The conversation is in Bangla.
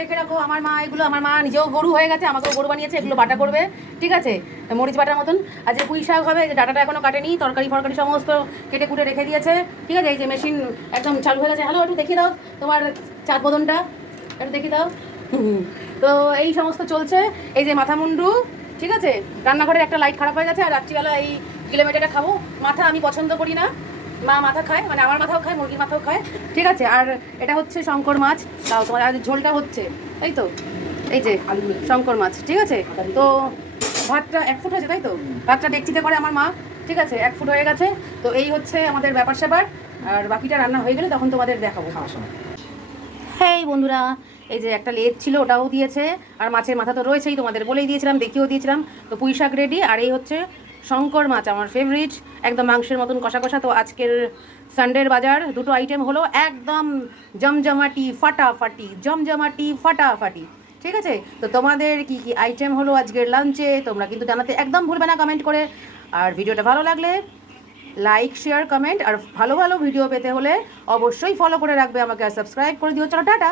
দেখে রাখো, আমার মা এগুলো, আমার মা নিজেও গরু হয়ে গেছে, আমাকেও গরু বানিয়েছে, এগুলো বাটা করবে, ঠিক আছে, মরিচ বাটার মতন। আর যে পুঁই শাক হবে, যে ডাটাটা এখনো কাটেনি, তরকারি ফরকারি সমস্ত কেটে কুটে রেখে দিয়েছে, ঠিক আছে। এই যে মেশিন একদম চালু হয়ে গেছে। হ্যালো, একটু দেখিয়ে দাও তোমার চাঁদ বদনটা, একটু দেখিয়ে দাও। তো এই সমস্ত চলছে। এই যে মাথা মুন্ডু, ঠিক আছে, রান্নাঘরের একটা লাইট খারাপ হয়ে গেছে, আর রাত্রিবেলা এই কিলোমিটারটা খাবো। মাথা আমি পছন্দ করি না, মা মাথা খায়, মানে আমার মাথাও খায়, মুরগির মাথাও খায়, ঠিক আছে। আর এটা হচ্ছে শঙ্কর মাছ, তাও তোমার আর ঝোলটা হচ্ছে, তাই তো, এই যে শঙ্কর মাছ, ঠিক আছে। তো ভাতটা 1 ফুট হয়েছে, তাই তো, ভাতটা ডেকচিতে করে আমার মা, ঠিক আছে, 1 ফুট হয়ে গেছে। তো এই হচ্ছে আমাদের ব্যাপার স্যাপার, আর বাকিটা রান্না হয়ে গেলে তখন তোমাদের দেখাবো খাওয়ার সময়। হ্যাঁ বন্ধুরা, এই যে একটা লেজ ছিল, ওটাও দিয়েছে, আর মাছের মাথা তো রয়েছেই, তোমাদের বলেই দিয়েছিলাম, দেখিয়েও দিয়েছিলাম। তো পুঁই শাক রেডি, আর এই হচ্ছে শঙ্কর মাছ, আমার ফেভারিট, একদম মাংসের মতন কষা কষা। তো আজকের সানডের বাজার দুটো আইটেম হলো, একদম জমজমাটি ফাটাফাটি, জমজমাটি ফাটাফাটি, ঠিক আছে। তো তোমাদের কি কি আইটেম হলো আজকের লাঞ্চে, তোমরা কিন্তু জানাতে একদম ভুলবে না কমেন্ট করে। আর ভিডিওটা ভালো লাগলে লাইক শেয়ার কমেন্ট, আর ভালো ভালো ভিডিও পেতে হলে অবশ্যই ফলো করে রাখবে আমাকে, আর সাবস্ক্রাইব করে দিও। চলো টাটা।